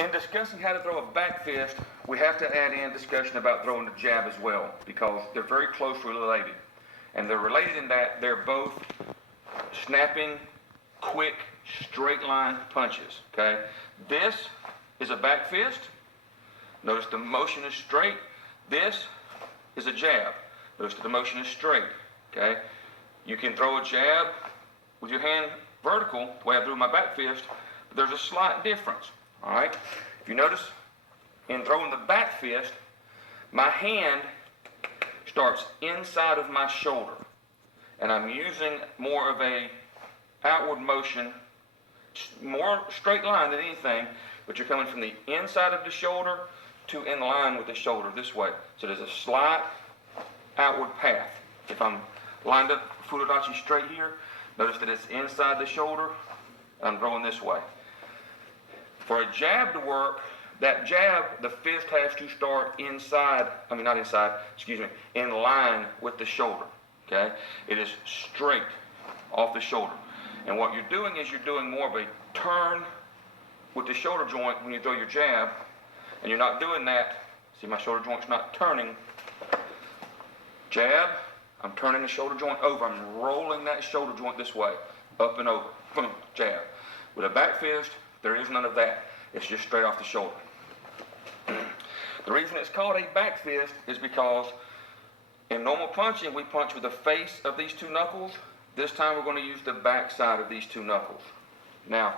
In discussing how to throw a back fist, we have to add in discussion about throwing the jab as well, because they're very closely related. And they're related in that they're both snapping, quick, straight line punches, okay? This is a back fist. Notice the motion is straight. This is a jab. Notice that the motion is straight, okay? You can throw a jab with your hand vertical, the way I threw my back fist, but there's a slight difference, all right? If you notice, in throwing the back fist, my hand starts inside of my shoulder, and I'm using more of a outward motion, more straight line than anything, but you're coming from the inside of the shoulder to in line with the shoulder this way. So there's a slight outward path. If I'm lined up Fudodachi straight here, notice that it's inside the shoulder, and I'm throwing this way. For a jab to work, that jab, the fist has to start in line with the shoulder, okay? It is straight off the shoulder. And what you're doing is you're doing more of a turn with the shoulder joint when you throw your jab, and you're not doing that. See, my shoulder joint's not turning. Jab, I'm turning the shoulder joint over. I'm rolling that shoulder joint this way, up and over. Boom, jab. With a back fist, there is none of that. It's just straight off the shoulder. The reason it's called a back fist is because in normal punching, we punch with the face of these two knuckles. This time we're going to use the back side of these two knuckles. Now,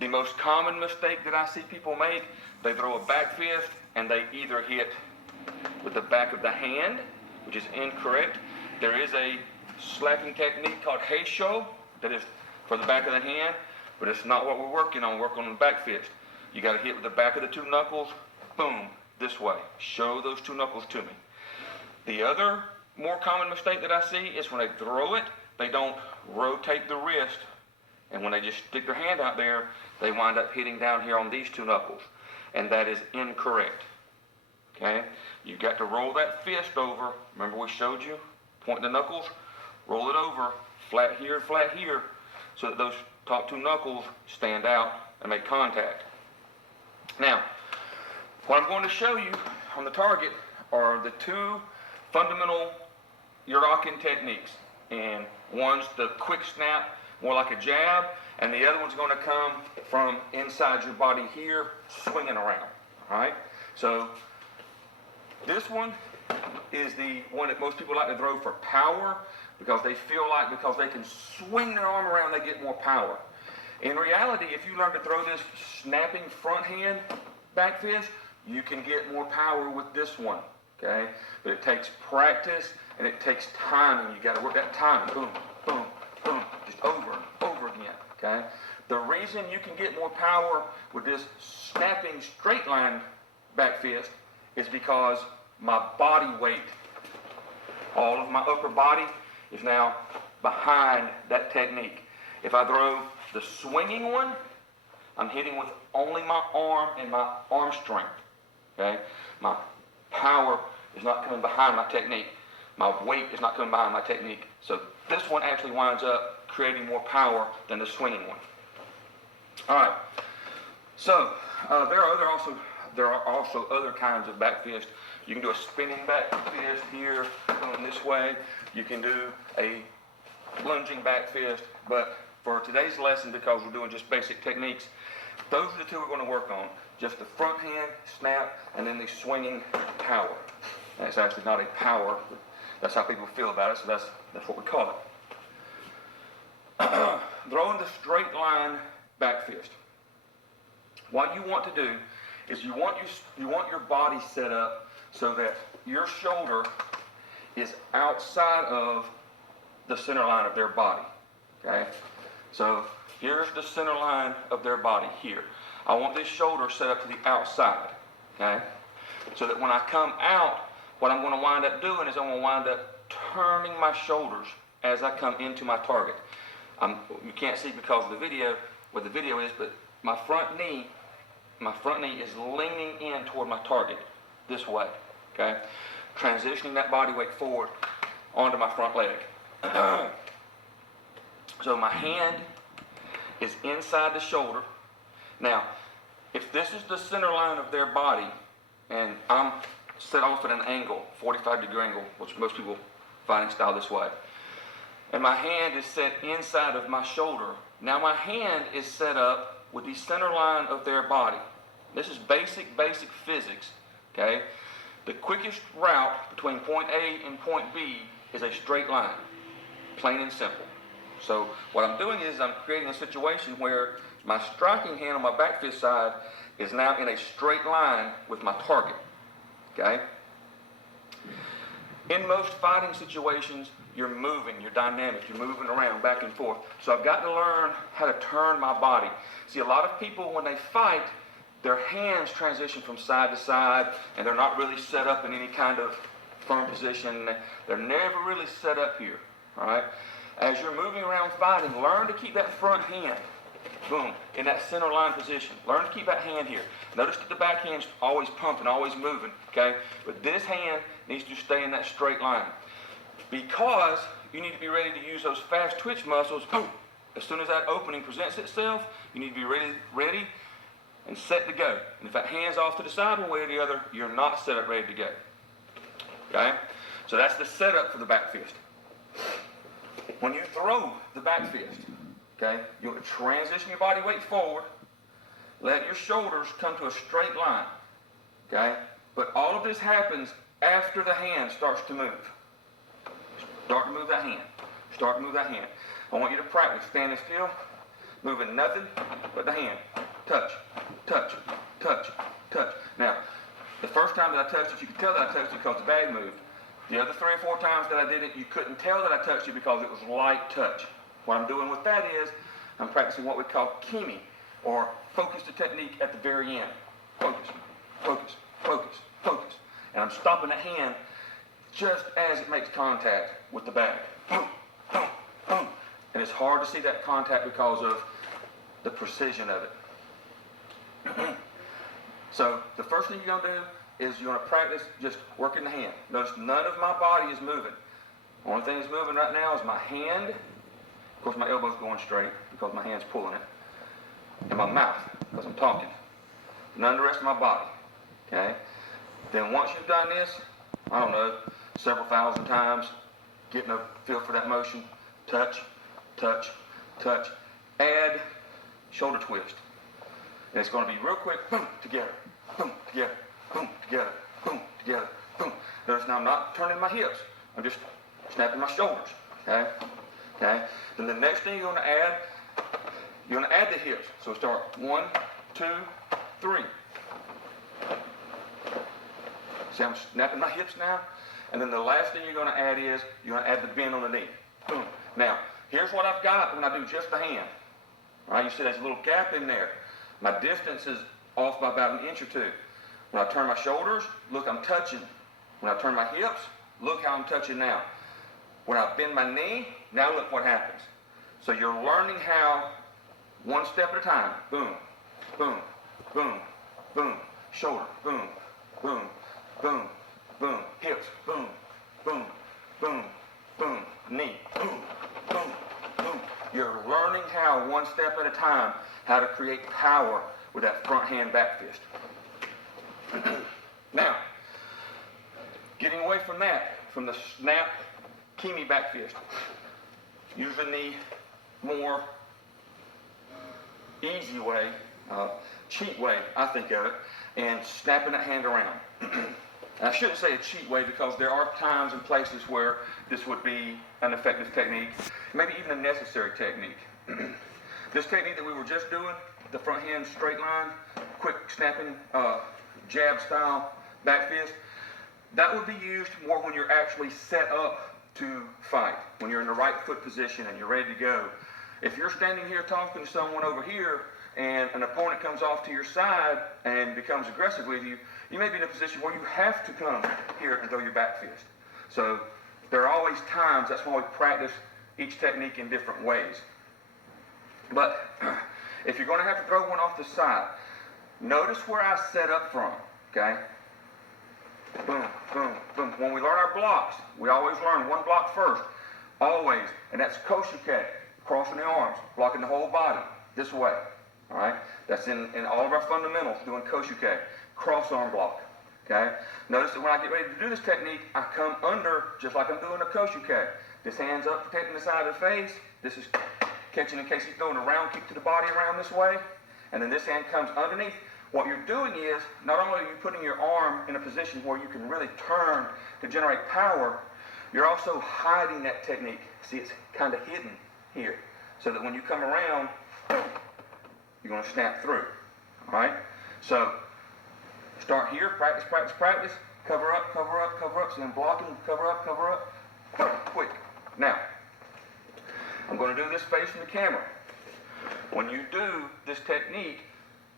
the most common mistake that I see people make, they throw a back fist and they either hit with the back of the hand, which is incorrect. There is a slapping technique called heisho that is for the back of the hand, but it's not what we're working on. We're working on the back fist. You got to hit with the back of the two knuckles, boom, this way. Show those two knuckles to me. The other more common mistake that I see is when they throw it, they don't rotate the wrist, and when they just stick their hand out there, they wind up hitting down here on these two knuckles, and that is incorrect, okay? You've got to roll that fist over. Remember we showed you, point the knuckles, roll it over, flat here, so that those top two knuckles stand out and make contact. Now, what I'm going to show you on the target are the two fundamental Uraken techniques. And one's the quick snap, more like a jab, and the other one's going to come from inside your body here, swinging around, all right? So this one is the one that most people like to throw for power, because they feel like because they can swing their arm around, they get more power. In reality, if you learn to throw this snapping front hand back fist, you can get more power with this one, okay? But it takes practice and it takes time, and you got to work that time. Boom, boom, boom, just over and over again, okay? The reason you can get more power with this snapping straight line back fist is because my body weight, all of my upper body is now behind that technique. If I throw the swinging one, I'm hitting with only my arm and my arm strength, okay? My power is not coming behind my technique. My weight is not coming behind my technique. So this one actually winds up creating more power than the swinging one. All right. So there are also other kinds of back fist. You can do a spinning back fist here, going this way. You can do a lunging back fist. But for today's lesson, because we're doing just basic techniques, those are the two we're going to work on. Just the front hand snap, and then the swinging power. And it's actually not a power, but that's how people feel about it, so that's what we call it. Throwing the straight line back fist. What you want to do is you want your body set up so that your shoulder is outside of the center line of their body, okay? So here's the center line of their body here. I want this shoulder set up to the outside, okay? So that when I come out, what I'm going to wind up doing is I'm going to wind up turning my shoulders as I come into my target. You can't see because of the video, what the video is, but my front knee is leaning in toward my target this way, okay? Transitioning that body weight forward onto my front leg. So my hand is inside the shoulder. Now, if this is the center line of their body, and I'm set off at an angle, 45-degree angle, which most people fighting style this way, and my hand is set inside of my shoulder, now my hand is set up with the center line of their body. This is basic physics, okay? The quickest route between point A and point B is a straight line, plain and simple. So what I'm doing is I'm creating a situation where my striking hand on my back fist side is now in a straight line with my target, okay? In most fighting situations, you're moving, you're dynamic, you're moving around back and forth. So I've got to learn how to turn my body. See, a lot of people, when they fight, their hands transition from side to side, and they're not really set up in any kind of firm position. They're never really set up here, all right? As you're moving around fighting, learn to keep that front hand, boom, in that center line position. Learn to keep that hand here. Notice that the back hand's always pumping, always moving, okay? But this hand needs to stay in that straight line, because you need to be ready to use those fast twitch muscles. Boom! As soon as that opening presents itself, you need to be ready and set to go. And if that hand's off to the side one way or the other, you're not set up ready to go. Okay? So that's the setup for the back fist. When you throw the back fist, okay, you want to transition your body weight forward, let your shoulders come to a straight line, okay? But all of this happens after the hand starts to move. Start to move that hand. Start to move that hand. I want you to practice standing still, moving nothing but the hand. Touch, touch, touch, touch. Now, the first time that I touched it, you could tell that I touched it because the bag moved. The other 3 or 4 times that I did it, you couldn't tell that I touched it because it was light touch. What I'm doing with that is, I'm practicing what we call kimi, or focus the technique at the very end. Focus, focus, focus, focus. And I'm stopping the hand just as it makes contact with the bag. Boom, boom, boom. And it's hard to see that contact because of the precision of it. So the first thing you're going to do is you're going to practice just working the hand. Notice none of my body is moving. The only thing that's moving right now is my hand. Of course, my elbow's going straight because my hand's pulling it. And my mouth, because I'm talking. None of the rest of my body. Okay? Then once you've done this, I don't know, several thousand times, getting a feel for that motion, touch, touch, touch, add shoulder twist. And it's going to be real quick, boom, together, boom, together, boom, together, boom, together, boom. Notice now I'm not turning my hips. I'm just snapping my shoulders, okay? Okay? Then the next thing you're going to add the hips. So start 1, 2, 3. See, I'm snapping my hips now. And then the last thing you're going to add is, you're going to add the bend on the knee. Boom. Now, here's what I've got when I do just the hand. All right, you see there's a little gap in there. My distance is off by about 1 inch or 2. When I turn my shoulders, look, I'm touching. When I turn my hips, look how I'm touching now. When I bend my knee, now look what happens. So you're learning how, one step at a time, boom, boom, boom, boom, shoulder, boom, boom, boom, boom, hips, boom, boom, boom, boom, knee, boom, boom, boom. You're learning how, one step at a time, how to create power with that front hand back fist. Now, getting away from that, from the snap kimi back fist, using the more easy way, cheat way, I think of it, and snapping that hand around. I shouldn't say a cheat way because there are times and places where this would be an effective technique, maybe even a necessary technique. This technique that we were just doing, the front hand straight line, quick snapping, jab style back fist, that would be used more when you're actually set up to fight, when you're in the right foot position and you're ready to go. If you're standing here talking to someone over here and an opponent comes off to your side and becomes aggressive with you, you may be in a position where you have to come here and throw your back fist. So there are always times, that's why we practice each technique in different ways. But if you're going to have to throw one off the side, notice where I set up from, okay? Boom, boom, boom. When we learn our blocks, we always learn one block first, always, and that's koshike, crossing the arms, blocking the whole body, this way, All right, that's in all of our fundamentals, doing koshuke, cross arm block. Okay, notice that when I get ready to do this technique, I come under just like I'm doing a koshuke. This hand's up protecting the side of the face. This is catching in case he's throwing a round kick to the body around this way. And then this hand comes underneath. What you're doing is, not only are you putting your arm in a position where you can really turn to generate power, you're also hiding that technique. See, it's kind of hidden here. So that when you come around, you're going to snap through. All right? So, start here, practice, practice, practice. Cover up, cover up, cover up. So then blocking, cover up, quick. Now, I'm going to do this facing the camera. When you do this technique,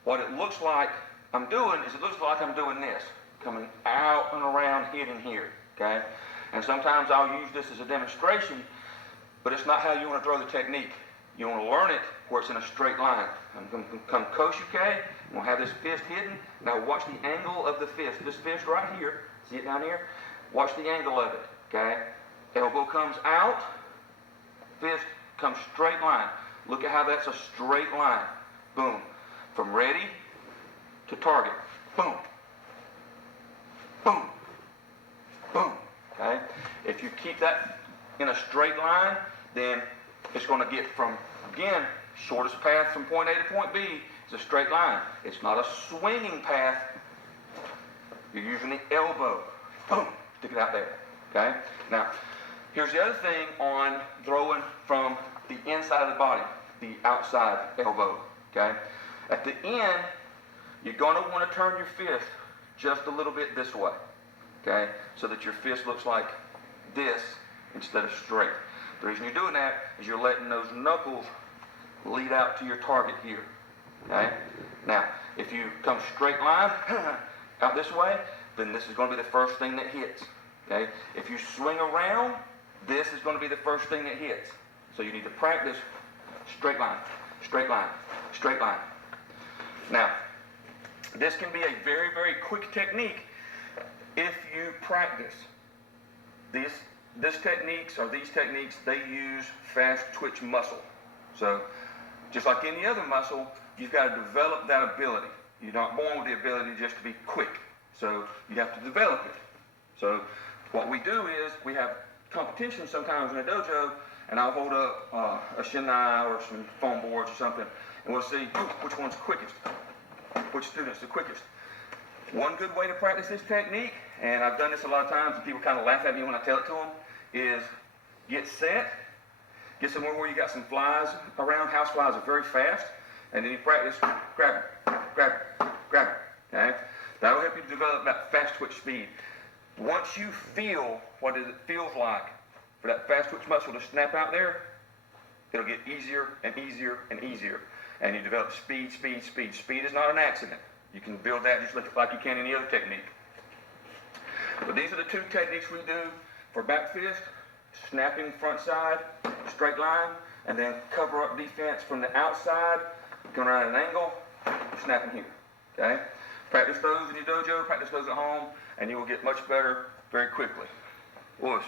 what it looks like I'm doing is it looks like I'm doing this, coming out and around, hitting here, okay? And sometimes I'll use this as a demonstration, but it's not how you want to throw the technique. You want to learn it where it's in a straight line. I'm going to come koshuke, I'm going to have this fist hidden. Now watch the angle of the fist. This fist right here, see it down here? Watch the angle of it, okay? Elbow comes out, fist comes straight line. Look at how that's a straight line. Boom. From ready to target. Boom. Boom. Boom. Okay? If you keep that in a straight line, then it's going to get from, again, shortest path from point A to point B is a straight line. It's not a swinging path. You're using the elbow. Boom. Stick it out there. Okay? Now, here's the other thing on throwing from the inside of the body, the outside elbow. Okay? At the end, you're going to want to turn your fist just a little bit this way, okay? So that your fist looks like this instead of straight. The reason you're doing that is you're letting those knuckles lead out to your target here, okay? Now, if you come straight line out this way, then this is going to be the first thing that hits, okay? If you swing around, this is going to be the first thing that hits. So you need to practice straight line, straight line, straight line. Now, this can be a very, very quick technique if you practice. These techniques, they use fast twitch muscle. So, just like any other muscle, you've got to develop that ability. You're not born with the ability just to be quick. So, you have to develop it. So, what we do is, we have competitions sometimes in a dojo, and I'll hold up a shinai or some foam boards or something, and we'll see which one's quickest, which student's the quickest. One good way to practice this technique, and I've done this a lot of times, and people kind of laugh at me when I tell it to them, is get set, get somewhere where you got some flies around. House flies are very fast, and then you practice, grab it, grab it, grab it, okay? That'll help you develop that fast twitch speed. Once you feel what it feels like for that fast twitch muscle to snap out there, it'll get easier and easier and easier. And you develop speed, speed, speed. Speed is not an accident. You can build that just like you can any other technique. But these are the two techniques we do for back fist: snapping front side, straight line, and then cover up defense from the outside, going around an angle, snapping here. Okay? Practice those in your dojo, practice those at home, and you will get much better very quickly. Whoosh.